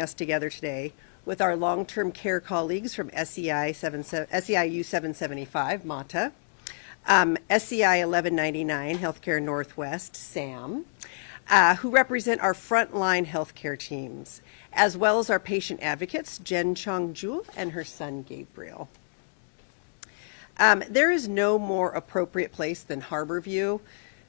us together today with our long-term care colleagues from SEIU 775, MATA, SEI 1199, Healthcare Northwest, SAM, who represent our frontline healthcare teams, as well as our patient advocates, Jen Chong-Jul and her son, Gabriel. There is no more appropriate place than Harborview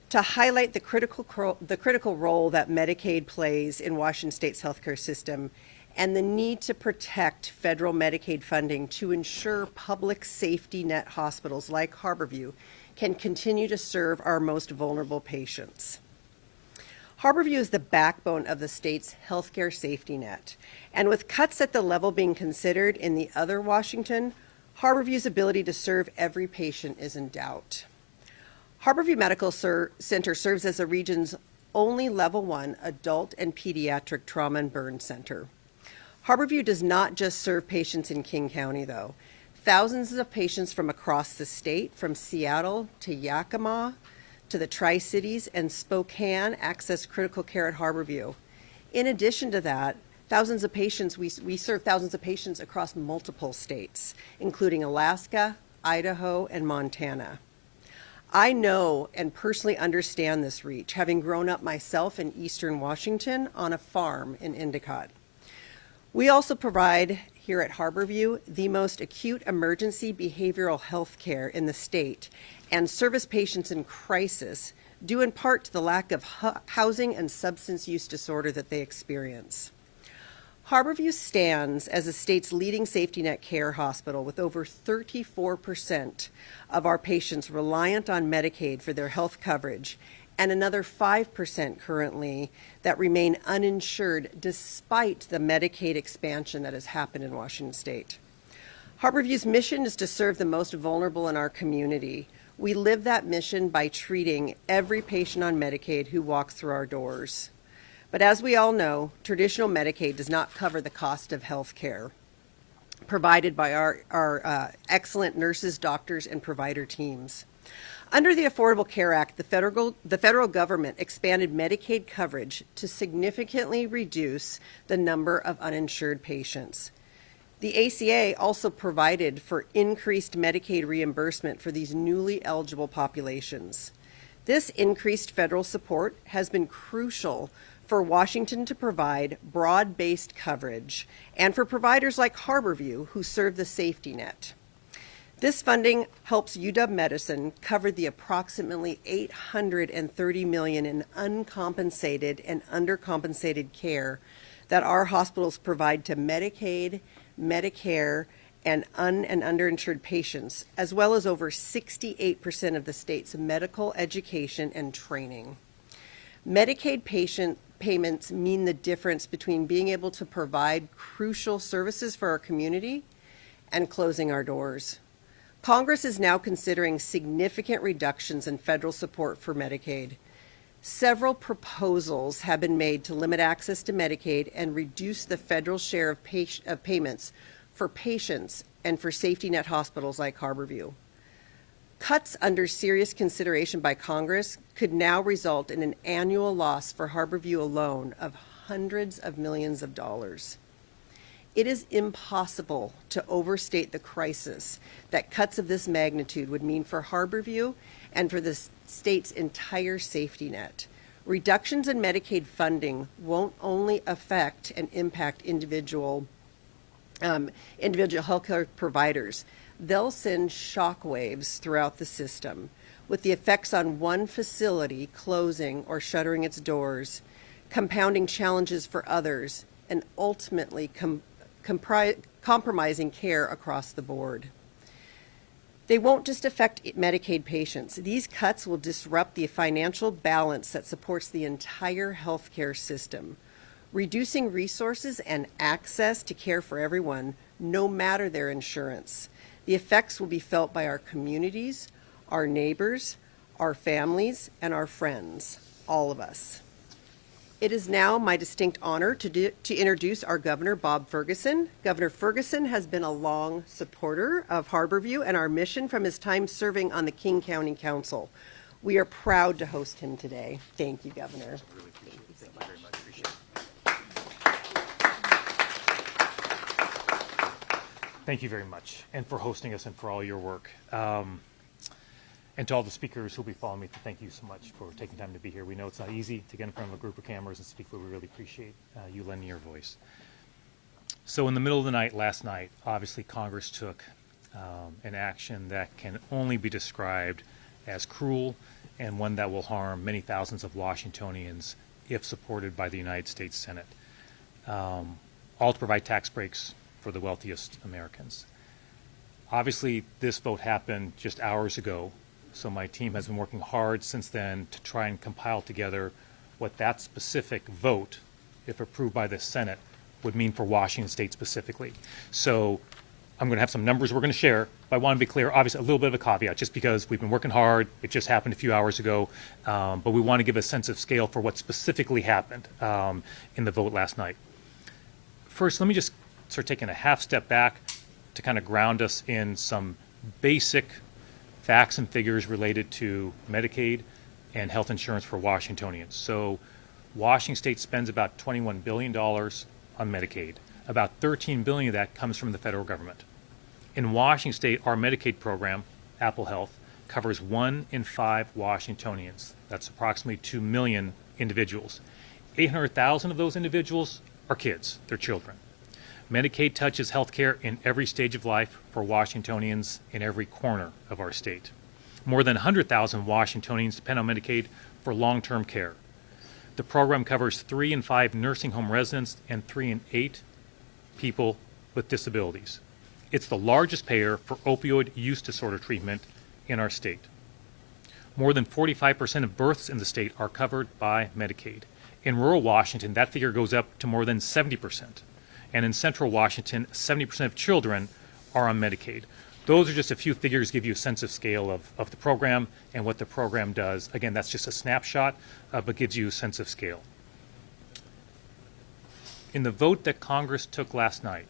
to highlight the critical role that Medicaid plays in Washington State's healthcare system and the need to protect federal Medicaid funding to ensure public safety net hospitals like Harborview can continue to serve our most vulnerable patients. Harborview is the backbone of the state's healthcare safety net, and with cuts at the level being considered in the other Washington, Harborview's ability to serve every patient is in doubt. Harborview Medical Center serves as the region's only Level 1 adult and pediatric trauma and burn center. Harborview does not just serve patients in King County, though. Thousands of patients from across the state, from Seattle to Yakima to the Tri-Cities and Spokane, access critical care at Harborview. In addition to that, we serve thousands of patients across multiple states, including Alaska, Idaho, and Montana. I know and personally understand this reach, having grown up myself in Eastern Washington on a farm in Endicott. We also provide here at Harborview the most acute emergency behavioral health care in the state and service patients in crisis, due in part to the lack of housing and substance use disorder that they experience. Harborview stands as the state's leading safety net care hospital, with over 34% of our patients reliant on Medicaid for their health coverage, and another 5% currently that remain uninsured despite the Medicaid expansion that has happened in Washington State. Harborview's mission is to serve the most vulnerable in our community. We live that mission by treating every patient on Medicaid who walks through our doors. But as we all know, traditional Medicaid does not cover the cost of health care provided by our excellent nurses, doctors, and provider teams. Under the Affordable Care Act, the federal government expanded Medicaid coverage to significantly reduce the number of uninsured patients. The ACA also provided for increased Medicaid reimbursement for these newly eligible populations. This increased federal support has been crucial for Washington to provide broad-based coverage and for providers like Harborview who serve the safety net. This funding helps UW-Medicine cover the approximately $830 million in uncompensated and undercompensated care that our hospitals provide to Medicaid, Medicare, and underinsured patients, as well as over 68% of the state's medical education and training. Medicaid payments mean the difference between being able to provide crucial services for our community and closing our doors. Congress is now considering significant reductions in federal support for Medicaid. Several proposals have been made to limit access to Medicaid and reduce the federal share of payments for patients and for safety net hospitals like Harborview. Cuts under serious consideration by Congress could now result in an annual loss for Harborview alone of hundreds of millions of dollars. It is impossible to overstate the crisis that cuts of this magnitude would mean for Harborview and for the state's entire safety net. Reductions in Medicaid funding won't only affect and impact individual healthcare providers. They'll send shockwaves throughout the system, with the effects on one facility closing or shuttering its doors, compounding challenges for others, and ultimately compromising care across the board. They won't just affect Medicaid patients. These cuts will disrupt the financial balance that supports the entire healthcare system, reducing resources and access to care for everyone, no matter their insurance. The effects will be felt by our communities, our neighbors, our families, and our friends, all of us. It is now my distinct honor to introduce our Governor, Bob Ferguson. Governor Ferguson has been a long supporter of Harborview and our mission from his time serving on the King County Council. We are proud to host him today. Thank you, Governor. Really appreciate it. Thank you very much. Appreciate it. Thank you very much, and for hosting us and for all your work. And to all the speakers who will be following me, thank you so much for taking time to be here. We know it's not easy to get in front of a group of cameras and speak, but we really appreciate you lending your voice. So in the middle of the night, last night, obviously Congress took an action that can only be described as cruel and one that will harm many thousands of Washingtonians if supported by the United States Senate, all to provide tax breaks for the wealthiest Americans. Obviously, this vote happened just hours ago, so my team has been working hard since then to try and compile together what that specific vote, if approved by the Senate, would mean for Washington State specifically. So I'm going to have some numbers we're going to share, but I want to be clear, obviously a little bit of a caveat, just because we've been working hard, it just happened a few hours ago, but we want to give a sense of scale for what specifically happened in the vote last night. First, let me just start taking a half step back to kind of ground us in some basic facts and figures related to Medicaid and health insurance for Washingtonians. So Washington State spends about $21 billion on Medicaid. About $13 billion of that comes from the federal government. In Washington State, our Medicaid program, Apple Health, covers 1 in 5 Washingtonians. That's approximately 2 million individuals. 800,000 of those individuals are kids, they're children. Medicaid touches health care in every stage of life for Washingtonians in every corner of our state. More than 100,000 Washingtonians depend on Medicaid for long-term care. The program covers 3 in 5 nursing home residents and 3 in 8 people with disabilities. It's the largest payer for opioid use disorder treatment in our state. More than 45% of births in the state are covered by Medicaid. In rural Washington, that figure goes up to more than 70%. And in central Washington, 70% of children are on Medicaid. Those are just a few figures to give you a sense of scale of the program and what the program does. Again, that's just a snapshot, but gives you a sense of scale. In the vote that Congress took last night,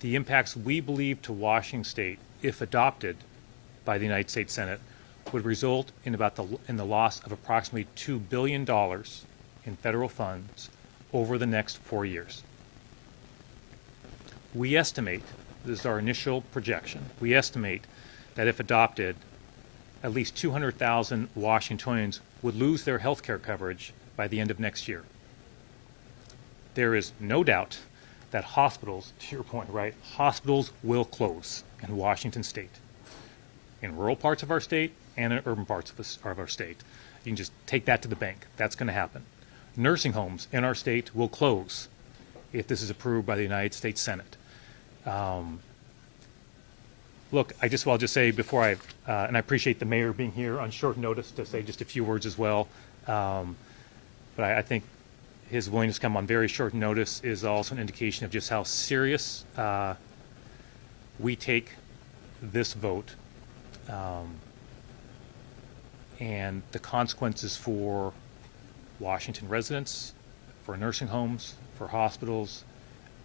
the impacts we believe to Washington State, if adopted by the United States Senate, would result in in the loss of approximately $2 billion in federal funds over the next 4 years. We estimate, this is our initial projection, we estimate that if adopted, at least 200,000 Washingtonians would lose their health care coverage by the end of next year. There is no doubt that hospitals, to your point, right, hospitals will close in Washington State, in rural parts of our state and in urban parts of our state. You can just take that to the bank. That's going to happen. Nursing homes in our state will close if this is approved by the United States Senate. Look, I'll just say before and I appreciate the mayor being here on short notice to say just a few words as well. But I think his willingness to come on very short notice is also an indication of just how serious we take this vote and the consequences for Washington residents, for nursing homes, for hospitals.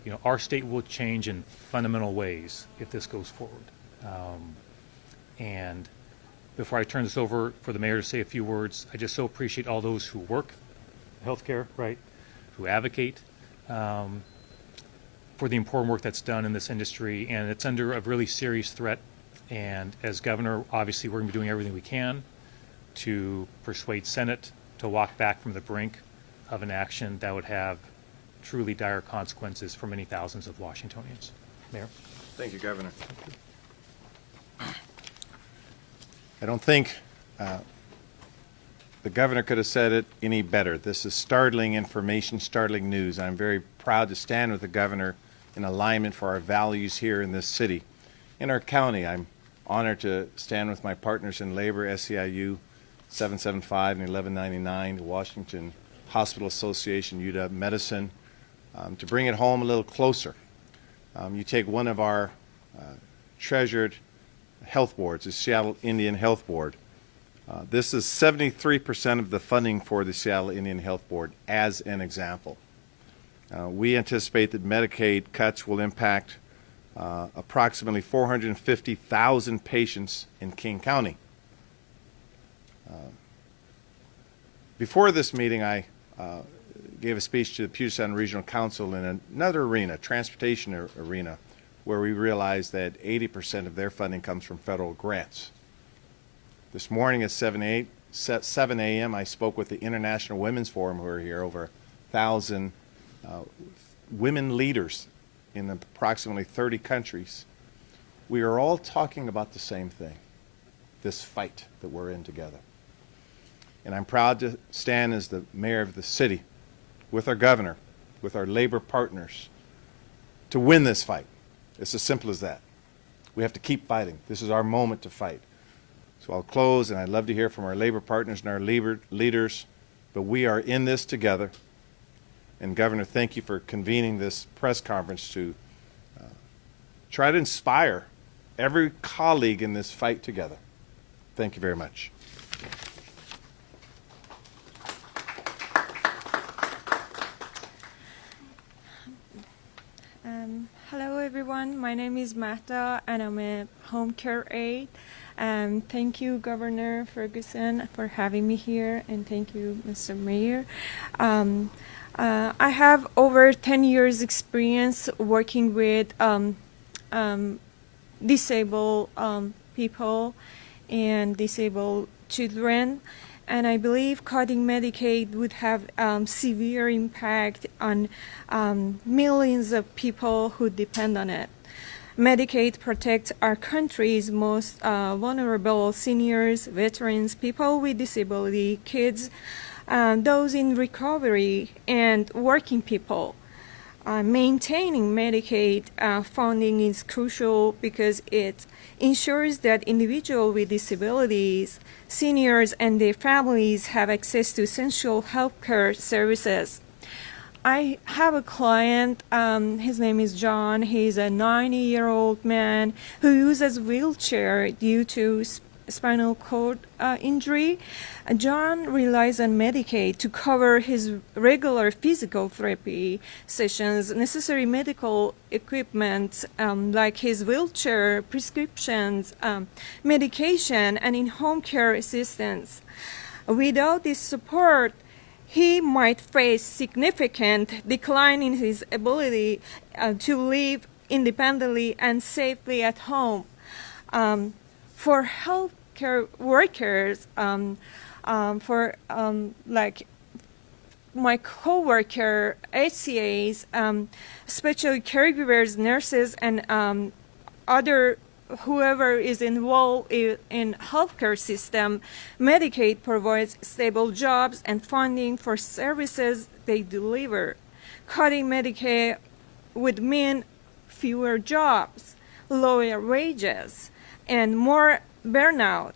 You know, our state will change in fundamental ways if this goes forward. And before I turn this over for the mayor to say a few words, I just so appreciate all those who work in healthcare, right, who advocate for the important work that's done in this industry, and it's under a really serious threat. And as governor, obviously, we're going to be doing everything we can to persuade Senate to walk back from the brink of an action that would have truly dire consequences for many thousands of Washingtonians. Mayor. Thank you, Governor. I don't think the governor could have said it any better. This is startling information, startling news. I'm very proud to stand with the governor in alignment for our values here in this city. In our county, I'm honored to stand with my partners in labor, SEIU 775 and 1199, the Washington Hospital Association, UW Medicine, to bring it home a little closer. You take one of our treasured health boards, the Seattle Indian Health Board. This is 73% of the funding for the Seattle Indian Health Board, as an example. We anticipate that Medicaid cuts will impact approximately 450,000 patients in King County. Before this meeting, I gave a speech to the Puget Sound Regional Council in another arena, transportation arena, where we realized that 80% of their funding comes from federal grants. This morning at 7 a.m., I spoke with the International Women's Forum, who are here, over 1,000 women leaders in approximately 30 countries. We are all talking about the same thing, this fight that we're in together. And I'm proud to stand as the mayor of the city with our governor, with our labor partners, to win this fight. It's as simple as that. We have to keep fighting. This is our moment to fight. So I'll close, and I'd love to hear from our labor partners and our leaders, but we are in this together. And Governor, thank you for convening this press conference to try to inspire every colleague in this fight together. Thank you very much. Hello everyone, my name is Mahta and I'm a home care aide. Thank you Governor Ferguson for having me here, and thank you Mr. Mayor. I have over 10 years experience working with disabled people and disabled children, and I believe cutting Medicaid would have severe impact on millions of people who depend on it. Medicaid protects our country's most vulnerable seniors, veterans, people with disability, kids, those in recovery, and working people. Maintaining Medicaid funding is crucial because it ensures that individuals with disabilities, seniors, and their families have access to essential healthcare services. I have a client, his name is John. He's a 90-year-old man who uses wheelchair due to spinal cord injury. John relies on Medicaid to cover his regular physical therapy sessions, necessary medical equipment like his wheelchair, prescriptions, medication, and in-home care assistance. Without this support, he might face significant decline in his ability to live independently and safely at home. For healthcare workers, like my coworker, HCAs, especially caregivers, nurses, and other whoever is involved in healthcare system, Medicaid provides stable jobs and funding for services they deliver. Cutting Medicaid would mean fewer jobs, lower wages, and more burnout,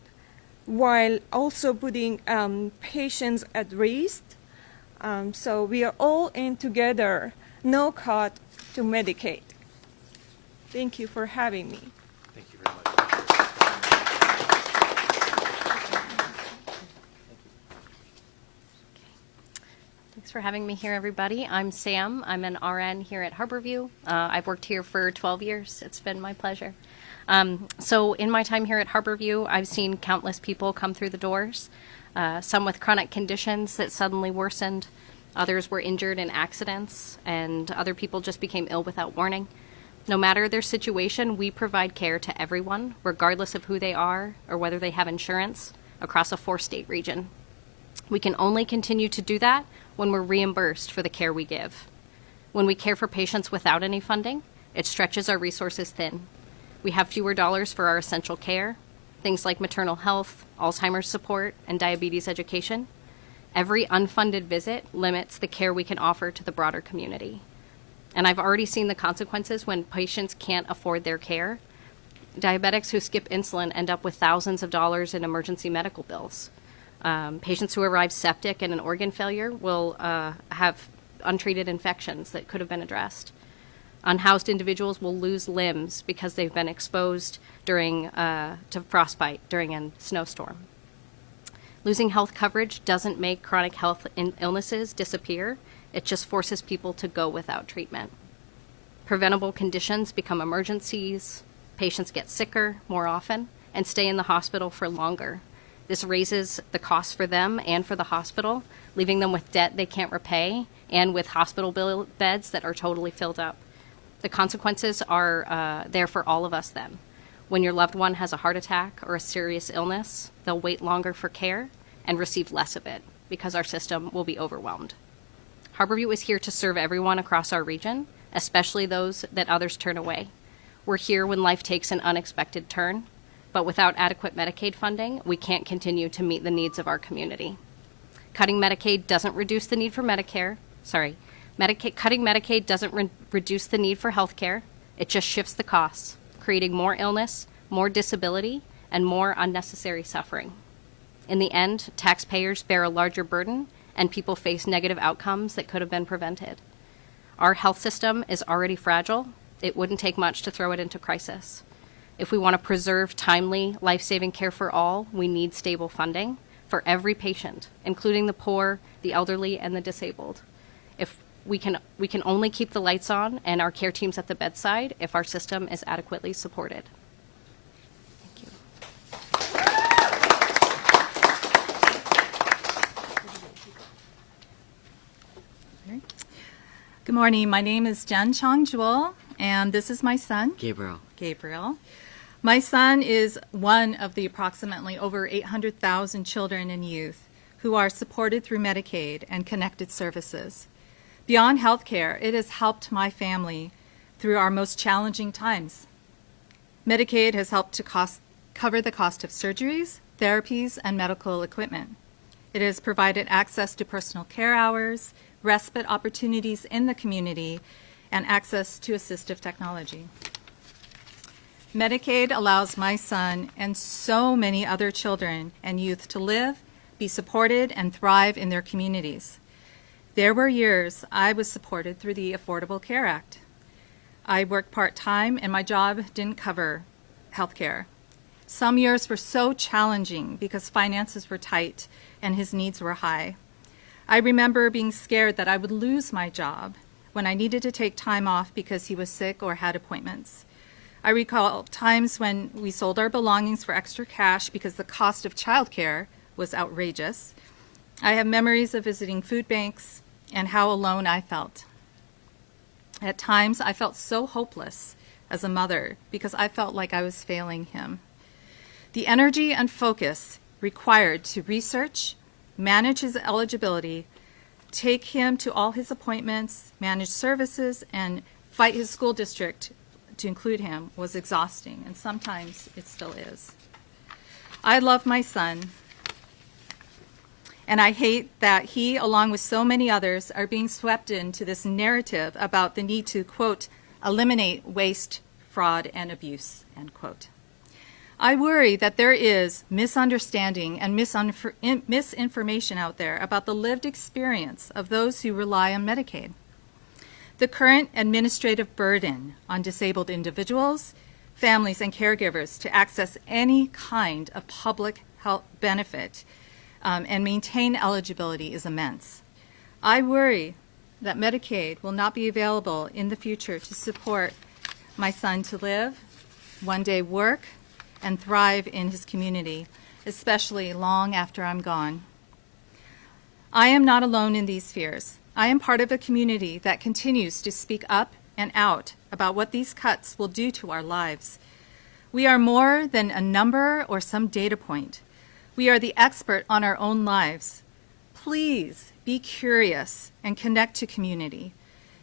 while also putting patients at risk. So we are all in together, no cut to Medicaid. Thank you for having me. Thank you very much. Thanks for having me here, everybody. I'm Sam. I'm an RN here at Harborview. I've worked here for 12 years. It's been my pleasure. So in my time here at Harborview, I've seen countless people come through the doors, some with chronic conditions that suddenly worsened. Others were injured in accidents, and other people just became ill without warning. No matter their situation, we provide care to everyone, regardless of who they are or whether they have insurance, across a 4-state region. We can only continue to do that when we're reimbursed for the care we give. When we care for patients without any funding, it stretches our resources thin. We have fewer dollars for our essential care, things like maternal health, Alzheimer's support, and diabetes education. Every unfunded visit limits the care we can offer to the broader community. And I've already seen the consequences when patients can't afford their care. Diabetics who skip insulin end up with thousands of dollars in emergency medical bills. Patients who arrive septic and an organ failure will have untreated infections that could have been addressed. Unhoused individuals will lose limbs because they've been exposed to frostbite during a snowstorm. Losing health coverage doesn't make chronic health illnesses disappear. It just forces people to go without treatment. Preventable conditions become emergencies. Patients get sicker more often and stay in the hospital for longer. This raises the cost for them and for the hospital, leaving them with debt they can't repay and with hospital beds that are totally filled up. The consequences are there for all of us then. When your loved one has a heart attack or a serious illness, they'll wait longer for care and receive less of it because our system will be overwhelmed. Harborview is here to serve everyone across our region, especially those that others turn away. We're here when life takes an unexpected turn, but without adequate Medicaid funding, we can't continue to meet the needs of our community. Cutting Medicaid doesn't reduce the need for cutting Medicaid doesn't reduce the need for health care. It just shifts the costs, creating more illness, more disability, and more unnecessary suffering. In the end, taxpayers bear a larger burden, and people face negative outcomes that could have been prevented. Our health system is already fragile. It wouldn't take much to throw it into crisis. If we want to preserve timely, life-saving care for all, we need stable funding for every patient, including the poor, the elderly, and the disabled. If we can only keep the lights on and our care teams at the bedside if our system is adequately supported. Thank you. Good morning. My name is Jen Chong Jewel, and this is my son, Gabriel. My son is one of the approximately over 800,000 children and youth who are supported through Medicaid and connected services. Beyond health care, it has helped my family through our most challenging times. Medicaid has helped to cover the cost of surgeries, therapies, and medical equipment. It has provided access to personal care hours, respite opportunities in the community, and access to assistive technology. Medicaid allows my son and so many other children and youth to live, be supported, and thrive in their communities. There were years I was supported through the Affordable Care Act. I worked part-time and my job didn't cover health care. Some years were so challenging because finances were tight and his needs were high. I remember being scared that I would lose my job when I needed to take time off because he was sick or had appointments. I recall times when we sold our belongings for extra cash because the cost of childcare was outrageous. I have memories of visiting food banks and how alone I felt. At times, I felt so hopeless as a mother because I felt like I was failing him. The energy and focus required to research, manage his eligibility, take him to all his appointments, manage services, and fight his school district to include him was exhausting, and sometimes it still is. I love my son, and I hate that he, along with so many others, are being swept into this narrative about the need to, quote, eliminate waste, fraud, and abuse, end quote. I worry that there is misunderstanding and misinformation out there about the lived experience of those who rely on Medicaid. The current administrative burden on disabled individuals, families, and caregivers to access any kind of public health benefit and maintain eligibility is immense. I worry that Medicaid will not be available in the future to support my son to live, one day work, and thrive in his community, especially long after I'm gone. I am not alone in these fears. I am part of a community that continues to speak up and out about what these cuts will do to our lives. We are more than a number or some data point. We are the expert on our own lives. Please be curious and connect to community.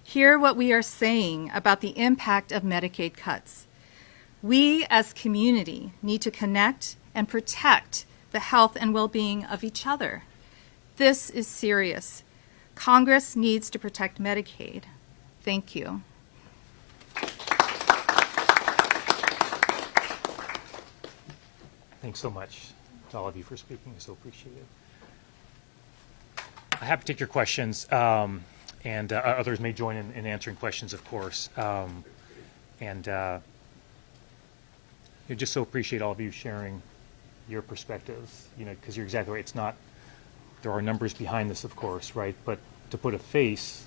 Hear what we are saying about the impact of Medicaid cuts. We as community need to connect and protect the health and well-being of each other. This is serious. Congress needs to protect Medicaid. Thank you. Thanks so much to all of you for speaking. I so appreciate it. I have to take your questions, and others may join in answering questions, of course. I just so appreciate all of you sharing your perspectives, because you're exactly right. It's not, there are numbers behind this, of course, right? But to put a face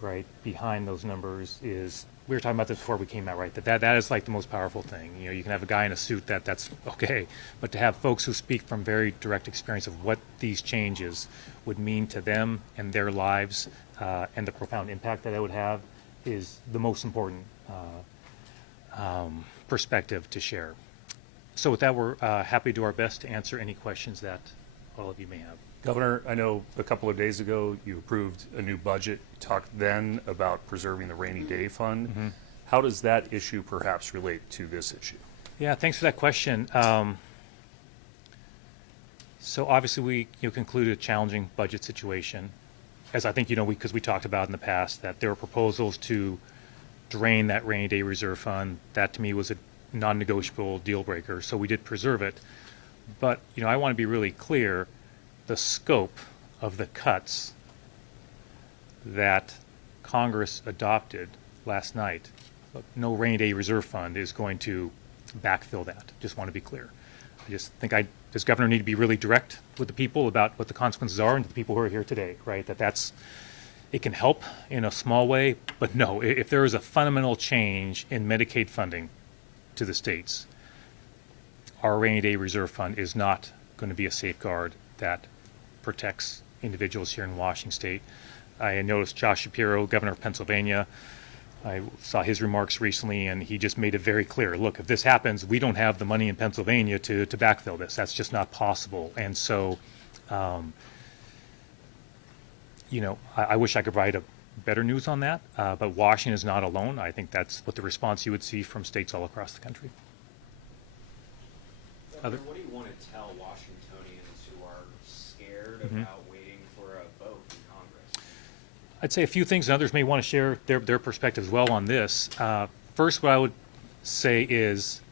right, behind those numbers is, we were talking about this before we came out, right, that is like the most powerful thing. You know, you can have a guy in a suit that's okay, but to have folks who speak from very direct experience of what these changes would mean to them and their lives, and the profound impact that it would have is the most important perspective to share. So with that, we're happy to do our best to answer any questions that all of you may have. Governor, I know a couple of days ago you approved a new budget. You talked then about preserving the rainy day fund. Mm-hmm. How does that issue perhaps relate to this issue? Yeah, thanks for that question. So obviously we concluded a challenging budget situation, as I think because we talked about in the past that there were proposals to drain that rainy day reserve fund. That to me was a non-negotiable deal breaker. So we did preserve it, but I want to be really clear: the scope of the cuts that Congress adopted last night, no rainy day reserve fund is going to backfill that. Just want to be clear. I just think as governor, need to be really direct with the people about what the consequences are, and to the people who are here today, right? It can help in a small way, but no, if there is a fundamental change in Medicaid funding to the states, our rainy day reserve fund is not going to be a safeguard that protects individuals here in Washington State. I noticed Josh Shapiro, governor of Pennsylvania, I saw his remarks recently, and he just made it very clear, look, if this happens, we don't have the money in Pennsylvania to backfill this. That's just not possible. And so, I wish I could provide a better news on that, but Washington is not alone. I think that's what the response you would see from states all across the country. Governor, what do you want to tell Washingtonians who are scared about waiting for a vote in Congress? I'd say a few things, and others may want to share their perspective as well on this. First, what I would say is,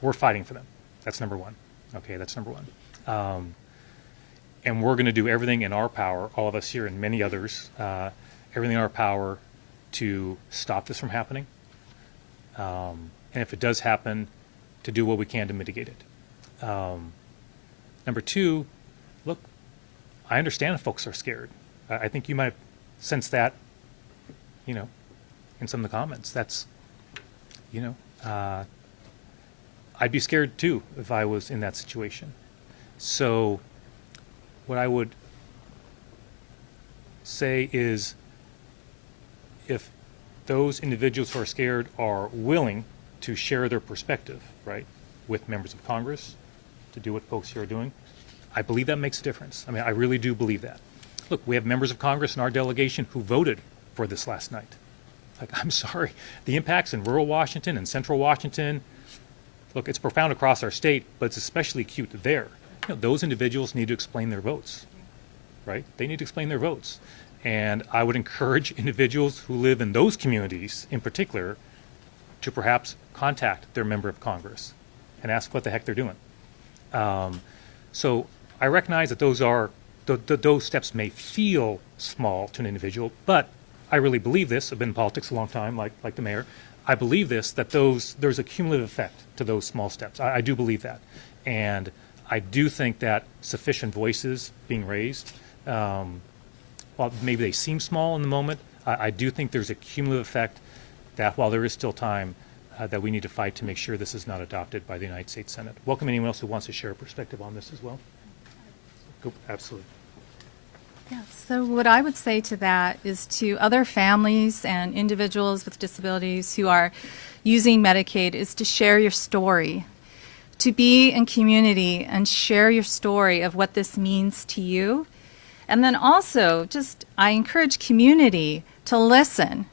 we're fighting for them. That's number one. Okay, that's number one. And we're going to do everything in our power, all of us here and many others, everything in our power to stop this from happening. And if it does happen, to do what we can to mitigate it. Number two, look, I understand if folks are scared. I think you might sense that, in some of the comments. That's, I'd be scared too if I was in that situation. So what I would say is, if those individuals who are scared are willing to share their perspective, right, with members of Congress, to do what folks here are doing, I believe that makes a difference. I mean, I really do believe that. Look, we have members of Congress in our delegation who voted for this last night. Like, I'm sorry, the impacts in rural Washington and central Washington, look, it's profound across our state, but it's especially acute there. Those individuals need to explain their votes, right? They need to explain their votes. And I would encourage individuals who live in those communities in particular to perhaps contact their member of Congress and ask what the heck they're doing. So I recognize that those steps may feel small to an individual, but I really believe this. I've been in politics a long time, like the mayor. I believe this, that there's a cumulative effect to those small steps. I do believe that. And I do think that sufficient voices being raised, while maybe they seem small in the moment, I do think there's a cumulative effect that while there is still time, that we need to fight to make sure this is not adopted by the United States Senate. Welcome anyone else who wants to share a perspective on this as well. Go, absolutely. Yeah, so what I would say to that is to other families and individuals with disabilities who are using Medicaid is to share your story, to be in community and share your story of what this means to you. And then also, I encourage community to listen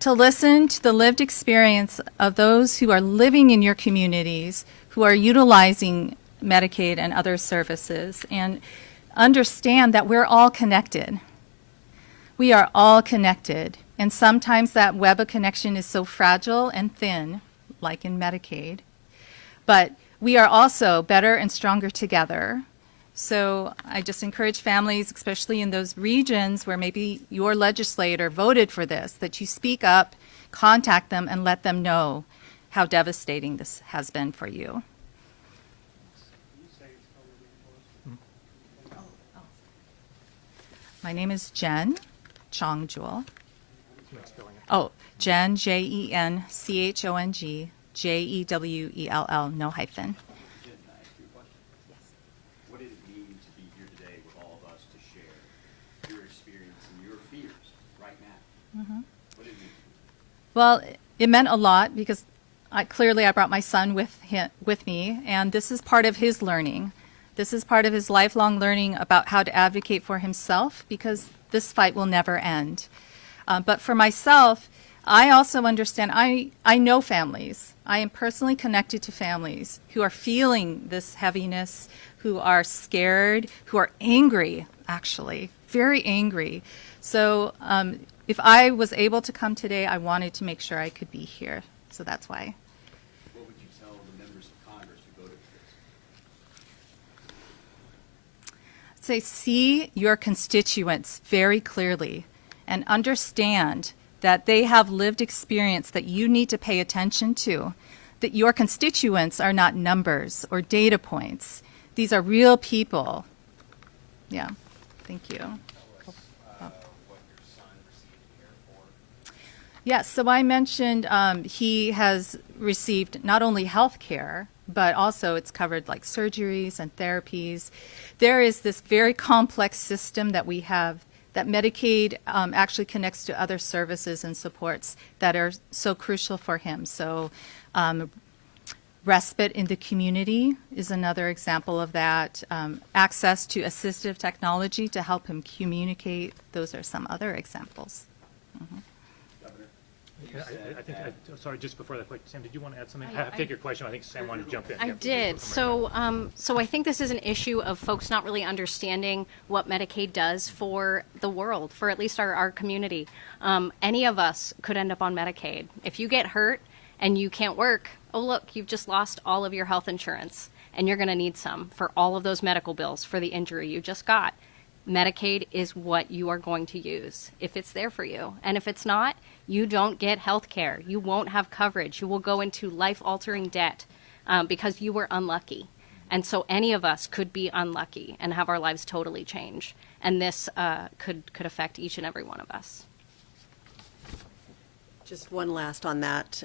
to the lived experience of those who are living in your communities, who are utilizing Medicaid and other services, and understand that we're all connected. We are all connected, and sometimes that web of connection is so fragile and thin, like in Medicaid, but we are also better and stronger together. So I just encourage families, especially in those regions where maybe your legislator voted for this, that you speak up, contact them, and let them know how devastating this has been for you. My name is Jen Chongjul. spelling it. Oh, Jen, JenChong, JEWELL, no hyphen. Jen, can I ask you a question? Yes. What did it mean to be here today with all of us to share your experience and your fears right now? What did it mean? Well, it meant a lot because clearly I brought my son with me, and this is part of his learning. This is part of his lifelong learning about how to advocate for himself, because this fight will never end. But for myself, I also understand, I know families. I am personally connected to families who are feeling this heaviness, who are scared, who are angry, actually, very angry. So if I was able to come today, I wanted to make sure I could be here. So that's why. What would you tell the members of Congress who go to this? Say, see your constituents very clearly and understand that they have lived experience that you need to pay attention to, that your constituents are not numbers or data points. These are real people. Yeah, thank you. What your son received care for? Yes, so I mentioned he has received not only health care, but also it's covered like surgeries and therapies. There is this very complex system that we have that Medicaid actually connects to other services and supports that are so crucial for him. So respite in the community is another example of that. Access to assistive technology to help him communicate. Those are some other examples. Governor, Sorry, just before that, quick, Sam, did you want to add something? I take your question. I think Sam wanted to jump in. I Yeah. did. So I think this is an issue of folks not really understanding what Medicaid does for the world, for at least our community. Any of us could end up on Medicaid. If you get hurt and you can't work, oh, look, you've just lost all of your health insurance, and you're going to need some for all of those medical bills for the injury you just got. Medicaid is what you are going to use if it's there for you. And if it's not, you don't get health care. You won't have coverage. You will go into life-altering debt because you were unlucky. And so any of us could be unlucky and have our lives totally change. And this could affect each and every one of us. Just one last on that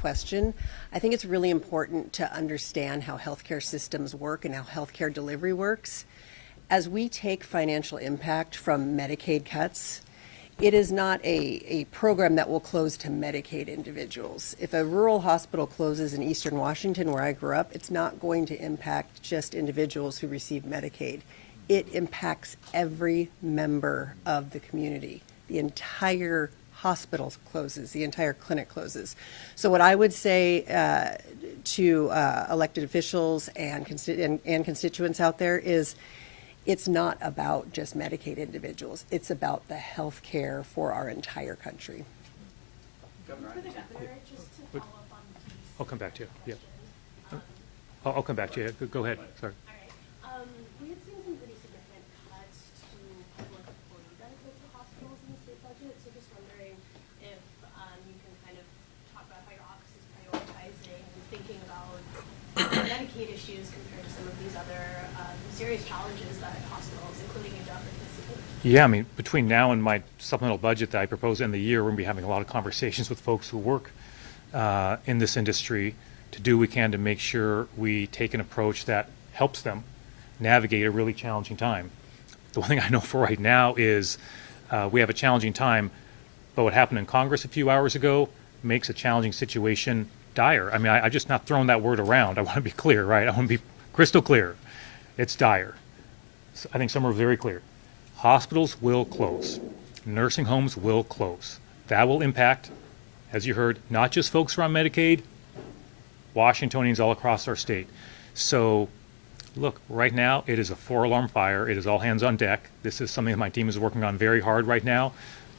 question. I think it's really important to understand how healthcare systems work and how healthcare delivery works. As we take financial impact from Medicaid cuts, it is not a program that will close to Medicaid individuals. If a rural hospital closes in Eastern Washington, where I grew up, it's not going to impact just individuals who receive Medicaid. It impacts every member of the community. The entire hospital closes, the entire clinic closes. So what I would say to elected officials and constituents out there is, it's not about just Medicaid individuals. It's about the health care for our entire country. Governor, For the governor, just to follow up on Keith's I'll come back to you. Yeah. I'll come back to you. Go ahead. Sorry. All right. We had seen some pretty significant cuts to public employee benefits at hospitals in the state budget. So just wondering if you can kind of talk about how your office is prioritizing and thinking about Medicaid issues compared to some of these other serious challenges that hospitals, including your job, are facing. Yeah, I mean, between now and my supplemental budget that I propose in the year, we're going to be having a lot of conversations with folks who work in this industry to do what we can to make sure we take an approach that helps them navigate a really challenging time. The one thing I know for right now is we have a challenging time, but what happened in Congress a few hours ago makes a challenging situation dire. I mean, I'm just not throwing that word around. I want to be clear, right? I want to be crystal clear. It's dire. So I think some are very clear. Hospitals will close. Nursing homes will close. That will impact, as you heard, not just folks who are on Medicaid, Washingtonians all across our state. So, look, right now it is a 4-alarm fire. It is all hands on deck. This is something that my team is working on very hard right now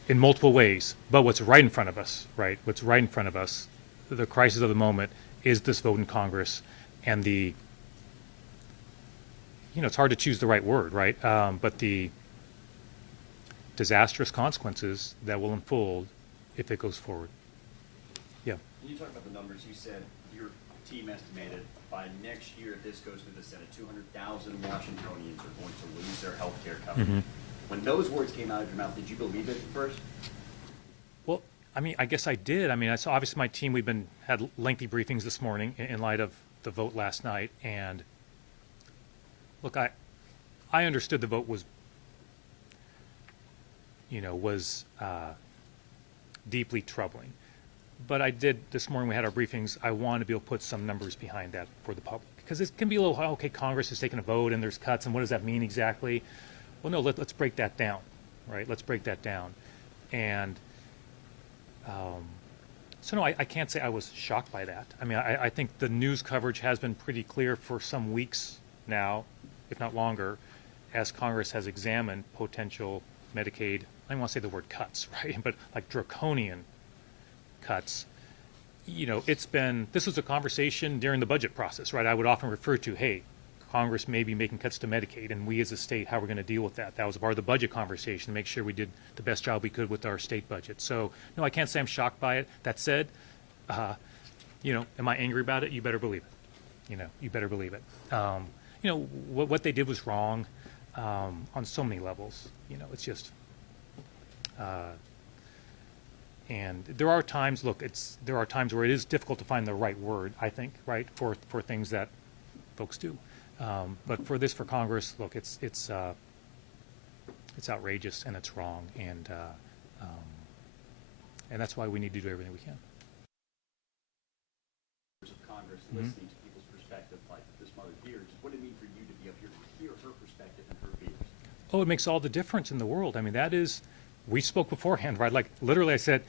in multiple ways. But what's right in front of us, right? What's right in front of us, the crisis of the moment, is this vote in Congress and the, it's hard to choose the right word, right? But the disastrous consequences that will unfold if it goes forward. Yeah. When you talk about the numbers, you said your team estimated by next year, if this goes through the Senate, 200,000 Washingtonians are going to lose their health care coverage. When those words came out of your mouth, did you believe it at first? Well, I mean, I guess I did. I mean, I saw obviously my team. We've had lengthy briefings this morning in light of the vote last night. And look, I understood the vote was, deeply troubling. But I did this morning. We had our briefings. I wanted to be able to put some numbers behind that for the public, because it can be a little, okay, Congress has taken a vote and there's cuts, and what does that mean exactly? Well, no, let's break that down, right? Let's break that down. And so no, I can't say I was shocked by that. I mean, I think the news coverage has been pretty clear for some weeks now, if not longer, as Congress has examined potential Medicaid, I don't want to say the word cuts, right, but like draconian cuts. This was a conversation during the budget process, right? I would often refer to, hey, Congress may be making cuts to Medicaid, and we as a state, how we're going to deal with that. That was part of the budget conversation, to make sure we did the best job we could with our state budget. So, no, I can't say I'm shocked by it. That said, am I angry about it? You better believe it. You better believe it. What they did was wrong on so many levels. It's just, and there are times, there are times where it is difficult to find the right word, I think, right, for things that folks do. But for Congress, look, it's outrageous and it's wrong, and that's why we need to do everything we can. Of Congress, listening to people's perspective, like this mother here, just what did it mean for you to be up here to hear her perspective and her fears? Oh, it makes all the difference in the world. I mean, we spoke beforehand, right? Like, literally, I said,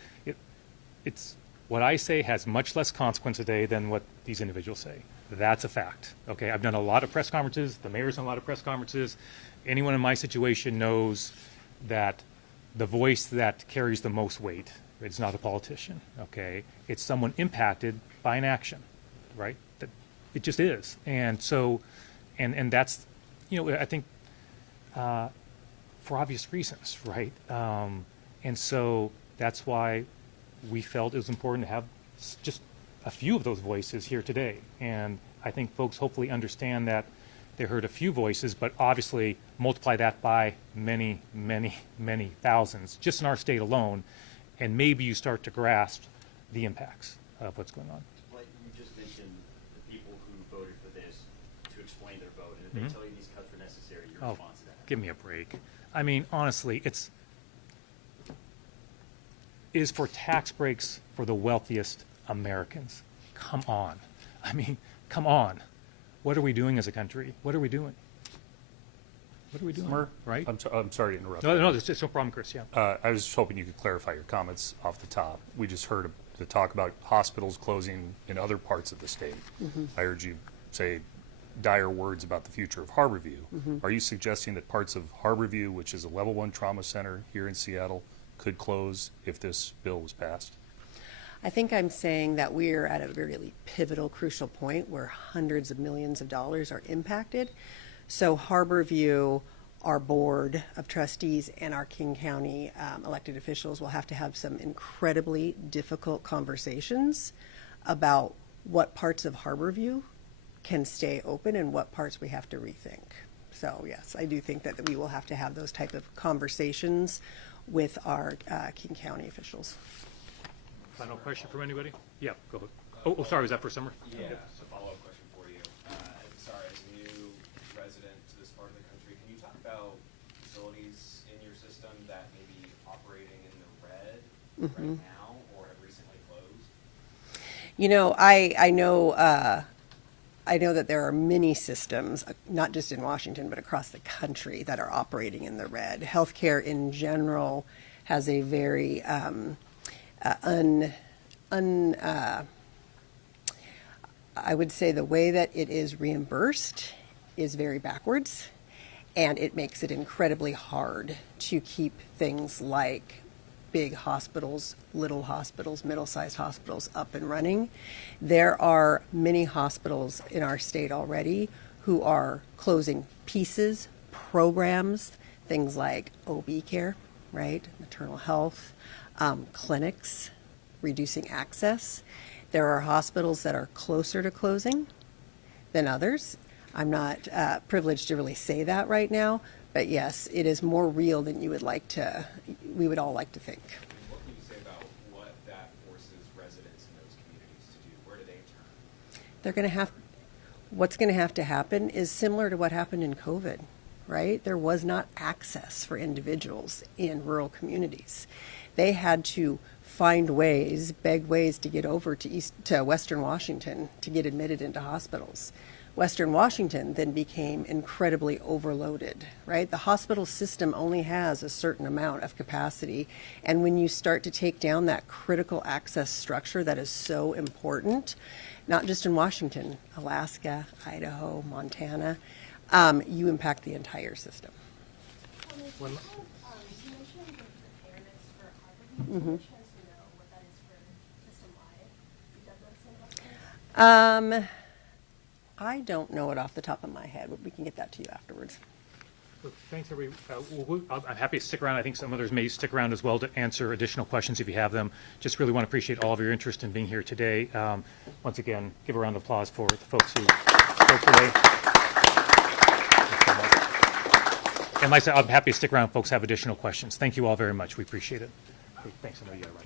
it's what I say has much less consequence today than what these individuals say. That's a fact. Okay, I've done a lot of press conferences. The mayor's done a lot of press conferences. Anyone in my situation knows that the voice that carries the most weight, it's not a politician. Okay, it's someone impacted by an action, right? It just is. And so, and that's, I think, for obvious reasons, right? And so that's why we felt it was important to have just a few of those voices here today. And I think folks hopefully understand that they heard a few voices, but obviously multiply that by many, many, many thousands, just in our state alone, and maybe you start to grasp the impacts of what's going on. Like you just mentioned, the people who voted for this to explain their vote, and if they tell you these cuts were necessary, your response to that. Give me a break. I mean, honestly, is for tax breaks for the wealthiest Americans. Come on. I mean, come on. What are we doing as a country? What are we doing? What are we doing? Right? I'm sorry to interrupt. No, it's no problem, Chris. Yeah. I was just hoping you could clarify your comments off the top. We just heard the talk about hospitals closing in other parts of the state. I heard you say dire words about the future of Harborview. Are you suggesting that parts of Harborview, which is a level 1 trauma center here in Seattle, could close if this bill was passed? I think I'm saying that we're at a really pivotal, crucial point where hundreds of millions of dollars are impacted. So Harborview, our board of trustees, and our King County elected officials will have to have some incredibly difficult conversations about what parts of Harborview can stay open and what parts we have to rethink. So yes, I do think that we will have to have those type of conversations with our King County officials. Final question from anybody? Yeah, go ahead. Oh, sorry, was that for Summer? Yeah, just a follow-up question for you. Sorry, as a new resident to this part of the country, can you talk about facilities in your system that may be operating in the red right now or have recently closed? I know that there are many systems, not just in Washington, but across the country, that are operating in the red. Healthcare in general has a very I would say the way that it is reimbursed is very backwards, and it makes it incredibly hard to keep things like big hospitals, little hospitals, middle-sized hospitals up and running. There are many hospitals in our state already who are closing pieces, programs, things like OB care, right, maternal health, clinics, reducing access. There are hospitals that are closer to closing than others. I'm not privileged to really say that right now, but yes, it is more real than we would all like to think. What can you say about what what's going to have to happen is similar to what happened in COVID, right? There was not access for individuals in rural communities. They had to find ways, beg ways to get over to Western Washington to get admitted into hospitals. Western Washington then became incredibly overloaded, right? The hospital system only has a certain amount of capacity, and when you start to take down that critical access structure that is so important, not just in Washington, Alaska, Idaho, Montana, you impact the entire system. You mentioned the preparedness for Harborview. Do you have a chance to know what that is for system-wide? You've done this in healthcare? I don't know it off the top of my head, but we can get that to you afterwards. So thanks, everybody. I'm happy to stick around. I think some others may stick around as well to answer additional questions if you have them. Just really want to appreciate all of your interest in being here today. Once again, give a round of applause for the folks who spoke today. And like I said, I'm happy to stick around if folks have additional questions. Thank you all very much. We appreciate it. Thanks. I know you gotta run.